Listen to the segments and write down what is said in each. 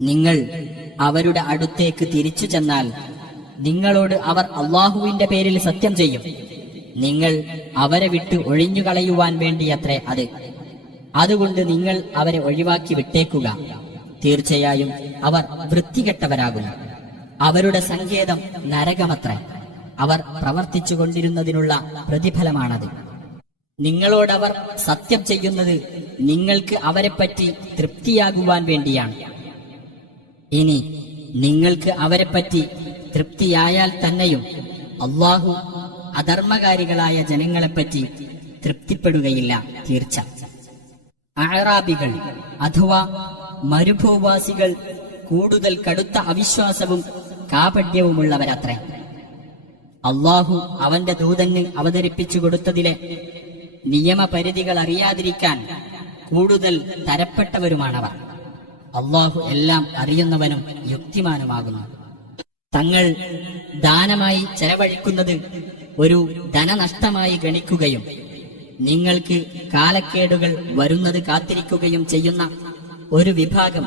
നിങ്ങൾ അവരുടെ അടുത്തേക്ക് തിരിച്ചു ചെന്നാൽ നിങ്ങളോട് അവർ അള്ളാഹുവിന്റെ പേരിൽ സത്യം ചെയ്യും. നിങ്ങൾ അവരെ വിട്ട് ഒഴിഞ്ഞുകളയുവാൻ വേണ്ടിയത്രേ അത്. അതുകൊണ്ട് നിങ്ങൾ അവരെ ഒഴിവാക്കി വിട്ടേക്കുക. തീർച്ചയായും അവർ വൃത്തികെട്ടവരാകുന്നു. അവരുടെ സങ്കേതം നരകമത്രേ. അവർ പ്രവർത്തിച്ചു കൊണ്ടിരുന്നതിനുള്ള പ്രതിഫലമാണത്. നിങ്ങളോടവർ സത്യം ചെയ്യുന്നത് നിങ്ങൾക്ക് അവരെപ്പറ്റി തൃപ്തിയാകുവാൻ വേണ്ടിയാണ്. ഇനി നിങ്ങൾക്ക് അവരെപ്പറ്റി തൃപ്തിയായാൽ തന്നെയും അള്ളാഹു അധർമ്മകാരികളായ ജനങ്ങളെപ്പറ്റി തൃപ്തിപ്പെടുകയില്ല. തീർച്ച. അഅറാബികൾ അഥവാ മരുഭൂവാസികൾ കൂടുതൽ കടുത്ത അവിശ്വാസവും കാപട്യവുമുള്ളവരത്രേ. അള്ളാഹു അവന്റെ ദൂതന് അവതരിപ്പിച്ചു കൊടുത്തതിലെ നിയമപരിധികൾ അറിയാതിരിക്കാൻ കൂടുതൽ തരപ്പെട്ടവരുമാണവർ. അള്ളാഹു എല്ലാം അറിയുന്നവനും യുക്തിമാനുമാകുന്നു. തങ്ങൾ ദാനമായി ചെലവഴിക്കുന്നത് ഒരു ധനനഷ്ടമായി ഗണിക്കുകയും നിങ്ങൾക്ക് കാലക്കേടുകൾ വരുന്നത് കാത്തിരിക്കുകയും ചെയ്യുന്ന ഒരു വിഭാഗം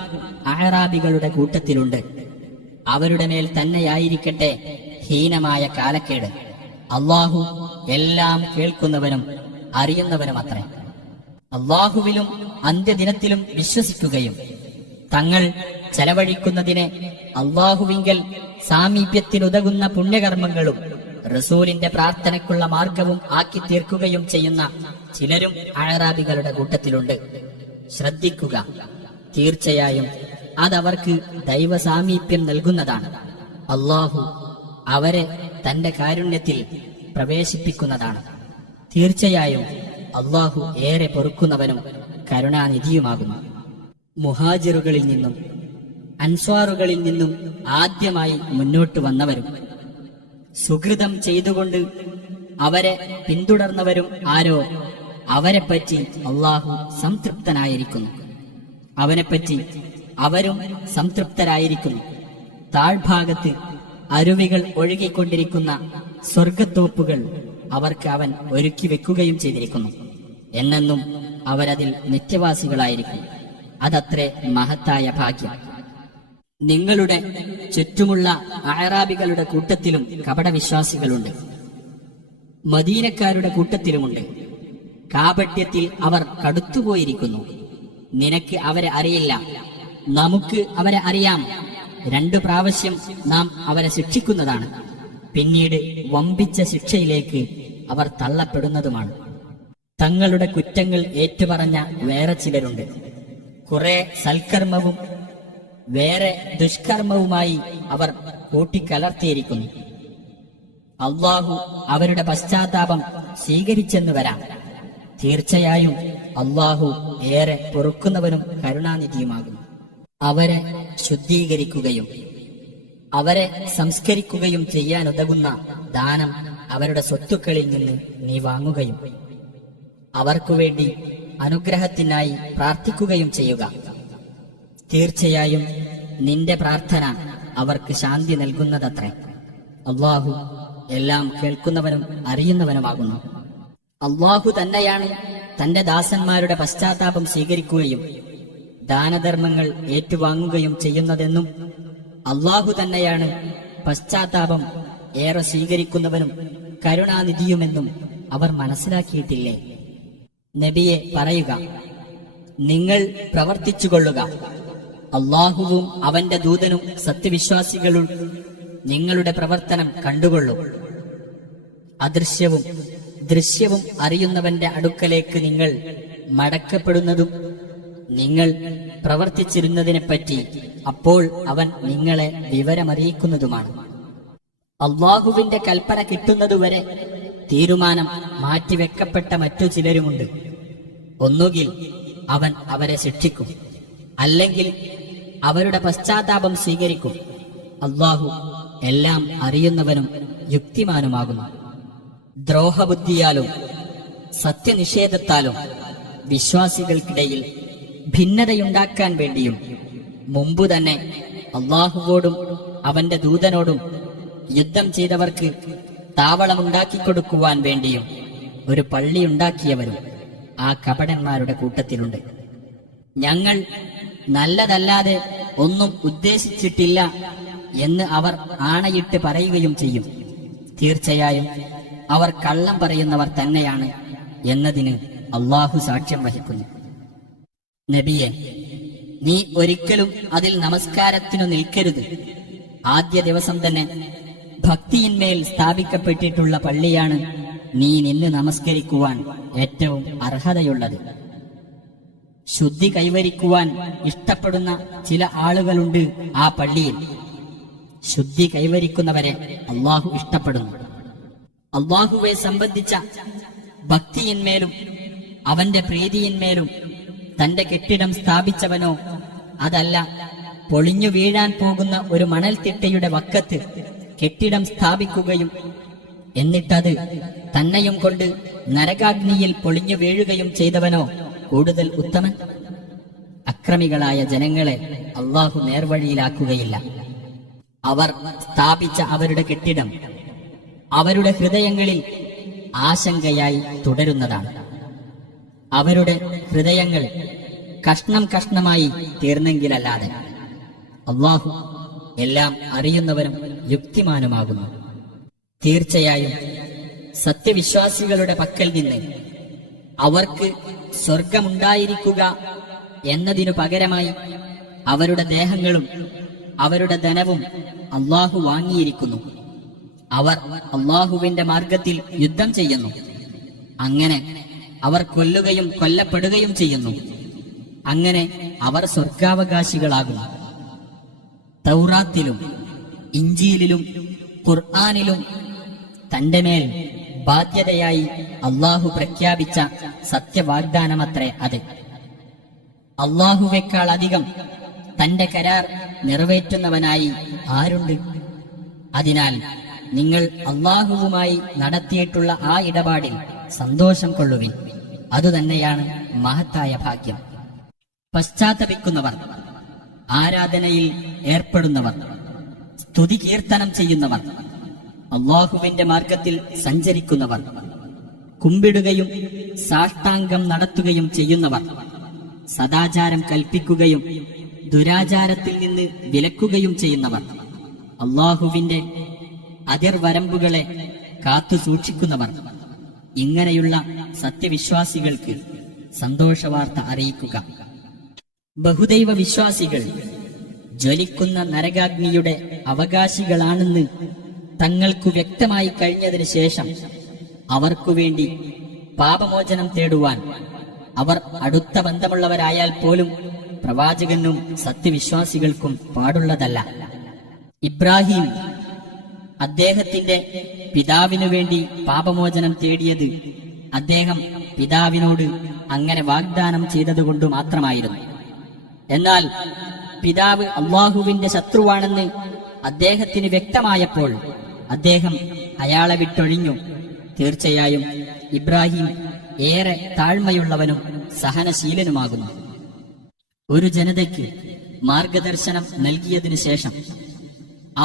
അഅറാബികളുടെ കൂട്ടത്തിലുണ്ട്. അവരുടെ മേൽ തന്നെയായിരിക്കട്ടെ ഹീനമായ കാലക്കേട്. അള്ളാഹു എല്ലാം കേൾക്കുന്നവനും അറിയുന്നവനുമത്രേ. അള്ളാഹുവിലും അന്ത്യദിനത്തിലും വിശ്വസിക്കുകയും തങ്ങൾ ചെലവഴിക്കുന്നതിനെ അള്ളാഹുവിങ്കൽ സാമീപ്യത്തിനുതകുന്ന പുണ്യകർമ്മങ്ങളും റസൂലിന്റെ പ്രാർത്ഥനയ്ക്കുള്ള മാർഗവും ആക്കി തീർക്കുകയും ചെയ്യുന്ന ചിലരും അഅറാബികളുടെ കൂട്ടത്തിലുണ്ട്. ശ്രദ്ധിക്കുക. തീർച്ചയായും അതവർക്ക് ദൈവസാമീപ്യം നൽകുന്നതാണ്. അള്ളാഹു അവരെ തന്റെ കാരുണ്യത്തിൽ പ്രവേശിപ്പിക്കുന്നതാണ്. തീർച്ചയായും അള്ളാഹു ഏറെ പൊറുക്കുന്നവനും കരുണാനിധിയുമാകുന്നു. മുഹാജിറുകളിൽ നിന്നും അൻസ്വാറുകളിൽ നിന്നും ആദ്യമായി മുന്നോട്ട് വന്നവരും സുകൃതം ചെയ്തുകൊണ്ട് അവരെ പിന്തുടർന്നവരും ആരോ അവരെപ്പറ്റി അള്ളാഹു സംതൃപ്തനായിരിക്കുന്നു. അവനെപ്പറ്റി അവരും സംതൃപ്തരായിരിക്കുന്നു. താഴ്ഭാഗത്ത് അരുവികൾ ഒഴുകിക്കൊണ്ടിരിക്കുന്ന സ്വർഗത്തോപ്പുകൾ അവർക്ക് അവൻ ഒരുക്കി വെക്കുകയും ചെയ്തിരിക്കുന്നു. എന്നെന്നും അവരതിൽ നിത്യവാസികളായിരിക്കും. അതത്രേ മഹത്തായ ഭാഗ്യം. നിങ്ങളുടെ ചുറ്റുമുള്ള അഅറാബികളുടെ കൂട്ടത്തിലും കപടവിശ്വാസികളുണ്ട്. മദീനക്കാരുടെ കൂട്ടത്തിലുമുണ്ട്. കാപട്യത്തിൽ അവർ കടുത്തുപോയിരിക്കുന്നു. നിനക്ക് അവരെ അറിയില്ല, നമുക്ക് അവരെ അറിയാം. 2 പ്രാവശ്യം നാം അവരെ ശിക്ഷിക്കുന്നതാണ്. പിന്നീട് വമ്പിച്ച ശിക്ഷയിലേക്ക് അവർ തള്ളപ്പെടുന്നതുമാണ്. തങ്ങളുടെ കുറ്റങ്ങൾ ഏറ്റുപറഞ്ഞ വേറെ ചിലരുണ്ട്. കുറെ സൽക്കർമ്മവും വേറെ ദുഷ്കർമ്മവുമായി അവർ കൂട്ടിക്കലർത്തിയിരിക്കുന്നു. അള്ളാഹു അവരുടെ പശ്ചാത്താപം സ്വീകരിച്ചെന്നു വരാം. തീർച്ചയായും അള്ളാഹു ഏറെ പൊറുക്കുന്നവനും കരുണാനിധിയുമാകുന്നു. അവരെ ശുദ്ധീകരിക്കുകയും അവരെ സംസ്കരിക്കുകയും ചെയ്യാനുതകുന്ന ദാനം അവരുടെ സ്വത്തുക്കളിൽ നിന്ന് നീ വാങ്ങുകയും അവർക്കുവേണ്ടി അനുഗ്രഹത്തിനായി പ്രാർത്ഥിക്കുകയും ചെയ്യുക. തീർച്ചയായും നിന്റെ പ്രാർത്ഥന അവർക്ക് ശാന്തി നൽകുന്നതത്രേ. അള്ളാഹു എല്ലാം കേൾക്കുന്നവനും അറിയുന്നവനുമാകുന്നു. അള്ളാഹു തന്നെയാണ് തന്റെ ദാസന്മാരുടെ പശ്ചാത്താപം സ്വീകരിക്കുകയും ദാനധർമ്മങ്ങൾ ഏറ്റുവാങ്ങുകയും ചെയ്യുന്നതെന്നും അള്ളാഹു തന്നെയാണ് പശ്ചാത്താപം ഏറെ സ്വീകരിക്കുന്നവനും കരുണാനിധിയുമെന്നും അവർ മനസ്സിലാക്കിയിട്ടില്ലേ? നബിയെ പറയുക, നിങ്ങൾ പ്രവർത്തിച്ചുകൊള്ളുക. അള്ളാഹുവും അവന്റെ ദൂതനും സത്യവിശ്വാസികളും നിങ്ങളുടെ പ്രവർത്തനം കണ്ടുകൊള്ളും. അദൃശ്യവും ദൃശ്യവും അറിയുന്നവന്റെ അടുക്കലേക്ക് നിങ്ങൾ മടക്കപ്പെടുന്നതും നിങ്ങൾ പ്രവർത്തിച്ചിരുന്നതിനെപ്പറ്റി അപ്പോൾ അവൻ നിങ്ങളെ വിവരമറിയിക്കുന്നതുമാണ്. അള്ളാഹുവിന്റെ കൽപ്പന കിട്ടുന്നതുവരെ തീരുമാനം മാറ്റിവെക്കപ്പെട്ട മറ്റു ചിലരുമുണ്ട്. ഒന്നുകിൽ അവൻ അവരെ ശിക്ഷിക്കും, അല്ലെങ്കിൽ അവരുടെ പശ്ചാത്താപം സ്വീകരിക്കും. അള്ളാഹു എല്ലാം അറിയുന്നവനും യുക്തിമാനുമാകുന്നു. ദ്രോഹബുദ്ധിയാലും സത്യനിഷേധത്താലും വിശ്വാസികൾക്കിടയിൽ ഭിന്നതയുണ്ടാക്കാൻ വേണ്ടിയും മുമ്പ് തന്നെ അള്ളാഹുവോടും അവന്റെ ദൂതനോടും യുദ്ധം ചെയ്തവർക്ക് താവളമുണ്ടാക്കിക്കൊടുക്കുവാൻ വേണ്ടിയും ഒരു പള്ളിയുണ്ടാക്കിയവരും ആ കപടന്മാരുടെ കൂട്ടത്തിലുണ്ട്. ഞങ്ങൾ നല്ലതല്ലാതെ ഒന്നും ഉദ്ദേശിച്ചിട്ടില്ല എന്ന് അവർ ആണയിട്ട് പറയുകയും ചെയ്യും. തീർച്ചയായും അവർ കള്ളം പറയുന്നവർ തന്നെയാണ് എന്നതിന് അള്ളാഹു സാക്ഷ്യം വഹിക്കുന്നു. നബിയെ, നീ ഒരിക്കലും അതിൽ നമസ്കാരത്തിനു നിൽക്കരുത്. ആദ്യ ദിവസം തന്നെ ഭക്തിയിന്മേൽ സ്ഥാപിക്കപ്പെട്ടിട്ടുള്ള പള്ളിയാണ് നീ നിന്ന് നമസ്കരിക്കുവാൻ ഏറ്റവും അർഹതയുള്ളത്. ശുദ്ധി കൈവരിക്കുവാൻ ഇഷ്ടപ്പെടുന്ന ചില ആളുകളുണ്ട് ആ പള്ളിയിൽ. ശുദ്ധി കൈവരിക്കുന്നവരെ അള്ളാഹു ഇഷ്ടപ്പെടുന്നു. അള്ളാഹുവെ സംബന്ധിച്ച ഭക്തിയിന്മേലും അവന്റെ പ്രീതിയിന്മേലും തന്റെ കെട്ടിടം സ്ഥാപിച്ചവനോ, അതല്ല പൊളിഞ്ഞു വീഴാൻ പോകുന്ന ഒരു മണൽത്തിട്ടയുടെ വക്കത്ത് കെട്ടിടം സ്ഥാപിക്കുകയും എന്നിട്ടത് തന്നെയും കൊണ്ട് നരകാഗ്നിയിൽ പൊളിഞ്ഞു വീഴുകയും ചെയ്തവനോ കൂടുതൽ ഉത്തമൻ? അക്രമികളായ ജനങ്ങളെ അള്ളാഹു നേർവഴിയിലാക്കുകയില്ല. അവർ സ്ഥാപിച്ച അവരുടെ കെട്ടിടം അവരുടെ ഹൃദയങ്ങളിൽ ആശങ്കയായി തുടരുന്നതാണ്. അവരുടെ ഹൃദയങ്ങൾ കഷ്ണം കഷ്ണമായി തീർന്നെങ്കിലല്ലാതെ. അള്ളാഹു എല്ലാം അറിയുന്നവരും യുക്തിമാനുമാകുന്നു. തീർച്ചയായും സത്യവിശ്വാസികളുടെ പക്കൽ നിന്ന് അവർക്ക് സ്വർഗമുണ്ടായിരിക്കുക എന്നതിനു പകരമായി അവരുടെ ദേഹങ്ങളും അവരുടെ ധനവും അള്ളാഹു വാങ്ങിയിരിക്കുന്നു. അവർ അള്ളാഹുവിന്റെ മാർഗത്തിൽ യുദ്ധം ചെയ്യുന്നു. അങ്ങനെ അവർ കൊല്ലുകയും കൊല്ലപ്പെടുകയും ചെയ്യുന്നു. അങ്ങനെ അവർ സ്വർഗാവകാശികളാകുന്നു. തൗറാത്തിലും ഇഞ്ചീലിലും ഖുർആനിലും തന്റെ മേൽ ബാധ്യതയായി അള്ളാഹു പ്രഖ്യാപിച്ച സത്യവാഗ്ദാനമത്രേ അത്. അള്ളാഹുവേക്കാൾ അധികം തന്റെ കരാർ നിറവേറ്റുന്നവനായി ആരുണ്ട്? അതിനാൽ നിങ്ങൾ അള്ളാഹുവുമായി നടത്തിയിട്ടുള്ള ആ ഇടപാടിൽ സന്തോഷം കൊള്ളുവിൻ. അതുതന്നെയാണ് മഹത്തായ ഭാഗ്യം. പശ്ചാത്തപിക്കുന്നവർ, ആരാധനയിൽ ഏർപ്പെടുന്നവർ, സ്തുതി കീർത്തനം ചെയ്യുന്നവർ, അള്ളാഹുവിന്റെ മാർഗത്തിൽ സഞ്ചരിക്കുന്നവർ, കുമ്പിടുകയും സാഷ്ടാംഗം നടത്തുകയും ചെയ്യുന്നവർ, സദാചാരം കൽപ്പിക്കുകയും ദുരാചാരത്തിൽ നിന്ന് വിലക്കുകയും ചെയ്യുന്നവർ, അള്ളാഹുവിന്റെ അതിർവരമ്പുകളെ കാത്തു സൂക്ഷിക്കുന്നവർ, ഇങ്ങനെയുള്ള സത്യവിശ്വാസികൾക്ക് സന്തോഷവാർത്ത അറിയിക്കുക. ബഹുദൈവ വിശ്വാസികൾ ജ്വലിക്കുന്ന നരകാഗ്നിയുടെ അവകാശികളാണെന്ന് തങ്ങൾക്കു വ്യക്തമായി കഴിഞ്ഞതിന് ശേഷം അവർക്കുവേണ്ടി പാപമോചനം തേടുവാൻ അവർ അടുത്ത ബന്ധമുള്ളവരായാൽ പോലും പ്രവാചകനും സത്യവിശ്വാസികൾക്കും പാടുള്ളതല്ല. ഇബ്രാഹിം അദ്ദേഹത്തിന്റെ പിതാവിനു വേണ്ടി പാപമോചനം തേടിയത് അദ്ദേഹം പിതാവിനോട് അങ്ങനെ വാഗ്ദാനം ചെയ്തതുകൊണ്ട് മാത്രമായിരുന്നു. എന്നാൽ പിതാവ് അള്ളാഹുവിന്റെ ശത്രുവാണെന്ന് അദ്ദേഹത്തിന് വ്യക്തമായപ്പോൾ അദ്ദേഹം അയാളെ വിട്ടൊഴിഞ്ഞു. തീർച്ചയായും ഇബ്രാഹിം ഏറെ താഴ്മയുള്ളവനും സഹനശീലനുമാകുന്നു. ഒരു ജനതയ്ക്ക് മാർഗദർശനം നൽകിയതിനു ശേഷം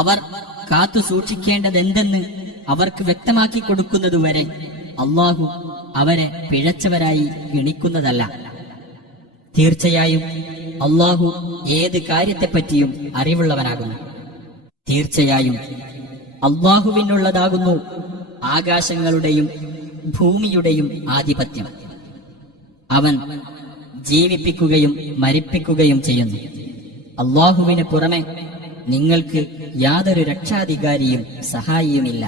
അവർ കാത്തു സൂക്ഷിക്കേണ്ടതെന്തെന്ന് അവർക്ക് വ്യക്തമാക്കി കൊടുക്കുന്നതുവരെ അള്ളാഹു അവരെ പിഴച്ചവരായി ഗണിക്കുന്നതല്ല. തീർച്ചയായും അള്ളാഹു ഏത് കാര്യത്തെപ്പറ്റിയും അറിവുള്ളവനാകുന്നു. തീർച്ചയായും അള്ളാഹുവിനുള്ളതാകുന്നു ആകാശങ്ങളുടെയും ഭൂമിയുടെയും ആധിപത്യം. അവൻ ജീവിപ്പിക്കുകയും മരിപ്പിക്കുകയും ചെയ്യുന്നു. അള്ളാഹുവിന് പുറമെ നിങ്ങൾക്ക് യാതൊരു രക്ഷാധികാരിയും സഹായിയുമില്ല.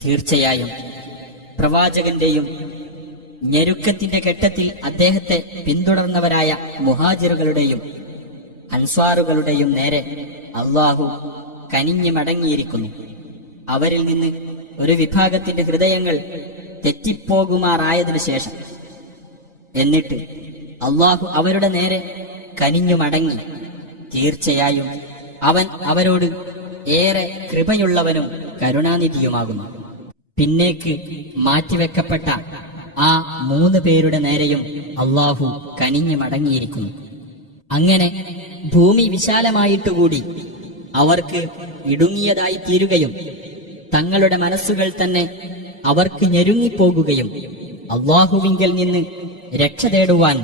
തീർച്ചയായും പ്രവാചകന്റെയും ഞെരുക്കത്തിന്റെ ഘട്ടത്തിൽ അദ്ദേഹത്തെ പിന്തുടർന്നവരായ മുഹാജിറുകളുടെയും അൻസ്വാറുകളുടെയും നേരെ അള്ളാഹു കനിഞ്ഞു മടങ്ങിയിരിക്കുന്നു. അവരിൽ നിന്ന് ഒരു വിഭാഗത്തിന്റെ ഹൃദയങ്ങൾ തെറ്റിപ്പോകുമാറായതിനു ശേഷം എന്നിട്ട് അള്ളാഹു അവരുടെ നേരെ കനിഞ്ഞു മടങ്ങി. തീർച്ചയായും അവൻ അവരോട് ഏറെ കൃപയുള്ളവനും കരുണാനിധിയുമാകുന്നു. പിന്നേക്ക് മാറ്റിവെക്കപ്പെട്ട ആ 3 പേരുടെ നേരെയും അള്ളാഹു കനിഞ്ഞു മടങ്ങിയിരിക്കുന്നു. അങ്ങനെ ഭൂമി വിശാലമായിട്ടുകൂടി അവർക്ക് ഇടുങ്ങിയതായി തീരുകയും തങ്ങളുടെ മനസ്സുകൾ തന്നെ അവർക്ക് ഞെരുങ്ങിപ്പോകുകയും അള്ളാഹുവിങ്കൽ നിന്ന് രക്ഷ തേടുവാൻ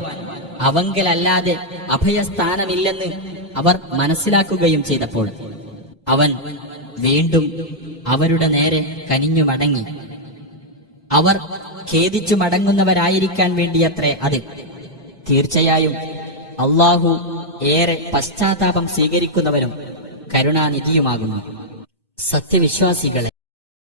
അവങ്കലല്ലാതെ അഭയസ്ഥാനമില്ലെന്ന് അവർ മനസ്സിലാക്കുകയും ചെയ്തപ്പോൾ അവൻ വീണ്ടും അവരുടെ നേരെ കനിഞ്ഞു മടങ്ങി. അവർ ഖേദിച്ചു മടങ്ങുന്നവരായിരിക്കാൻ വേണ്ടിയത്രേ അത്. തീർച്ചയായും അള്ളാഹു ഏറെ പശ്ചാത്താപം സ്വീകരിക്കുന്നവനും കരുണാനിധിയുമാകുന്നു. സത്യവിശ്വാസികളെ,